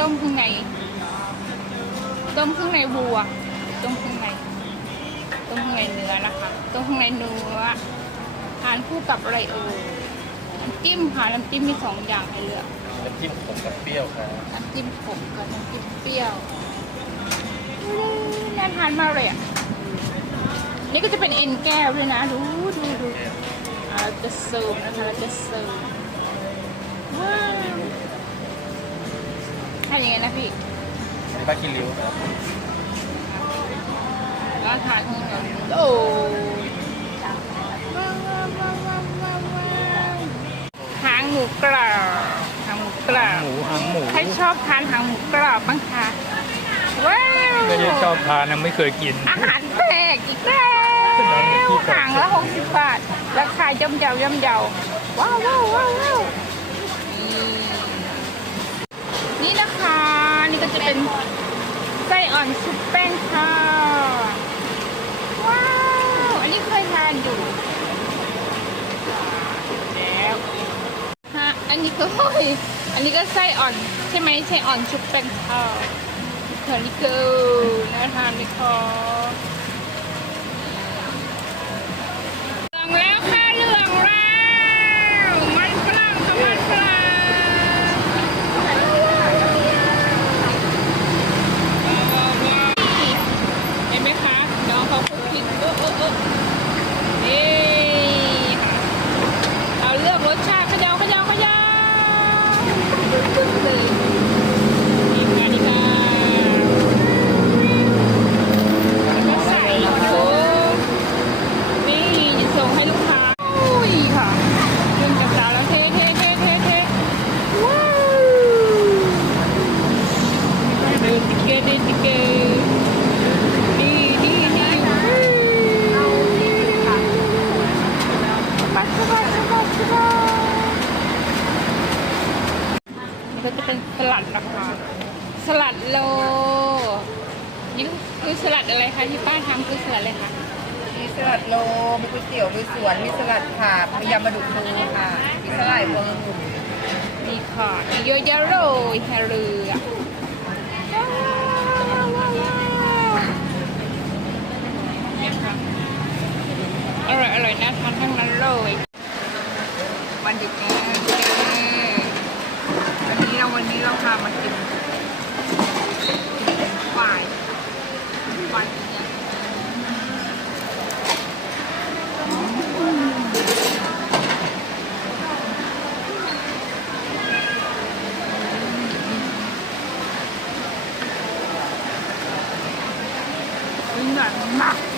ต้มข้างใน ต้มข้างในวัว ต้มข้างใน ต้มข้างในเนื้อนะคะ ต้มข้างในเนื้อทานคู่กับอะไรเอ่ยน้ำจิ้มค่ะ น้ำจิ้มมีสองอย่างให้เลือก น้ำจิ้มขมกับเปรี้ยวครับน้ำจิ้มขมกับน้ำจิ้มเปรี้ยวอื้อน่าทานมากเลยอะ นี่ก็จะเป็นเอ็นแก้วด้วยนะ ดูดูดูอ่าเราจะเสิร์ฟนะคะ เราจะเสิร์ฟว้าว ทำยังไงนะพี่อันนี้ปลาคิริวครับก็ทานข้างในโอ้ว้าวว้าวว้าวว้าวว้าวว้าวหางหมูกรอบหางหมูกรอบหมูหางหมูใครชอบทานหางหมูกรอบบ้างคะว้าวไม่ได้ชอบทานนะไม่เคยกิน อาหารแปลกอีกแล้วหางละหกสิบบาท ราคาย่อมเยาย่อมเยาว้าวว้าวว้าวว้าวนี่นี่นะคะนี่ก็จะ เป็นไส้อ่อนชุบแป้งทอดว้าว อันนี้เคยทานอยู่แล้วฮะอันนี้ก็เฮ้ยอันนี้ก็ไส้อ่อน ใช่ไหมไส้อ่อนชุบแป้งทอดเธอนี่คือน่าทานไหมคะเหลืองแล้วค่ะเหลืองแล้วมันฝรั่งค่ะมันฝรั่งว้าวว้าวว้าวเห็นไหมคะน้องเขาคุกคิดเออเออเออนี่ค่ะเราเลือกรสชาติเขยาวขยาวขยาวเลยนี่ค่ะนี่ค่ะ แล้วก็ใส่โอ้นี่จะส่งให้ลูกค้าอุ้ยค่ะขึ้นจากเตาแล้วเทเทเทเทเทว้าวเดินติ๊กเกอร์เดินติ๊กเกอร์นี่นี่นี่ปัดสะบัดสะบัดสะบัดนี่ก็จะ เป็นสลัดนะคะ สลัดโลนี่คือสลัดอะไรคะที่ป้าทำคือสลัดอะไรคะมีสลัดโล มีก๋วยเตี๋ยวลุยสวน มีสลัดผักมียำปลาดุกฟูค่ะ มีสลายพวงองุ่นนี่ค่ะมีเยอะแยะเลยแฮเรือว้าวว้าวว้าวเนี่ยค่ะอร่อยอร่อยน่าทานทั้งนั้นเลยวันหยุดนะเจ๊วันนี้เรา วันนี้เราพามากินฝ่ายฝ่ายเนี่ยหนักมาก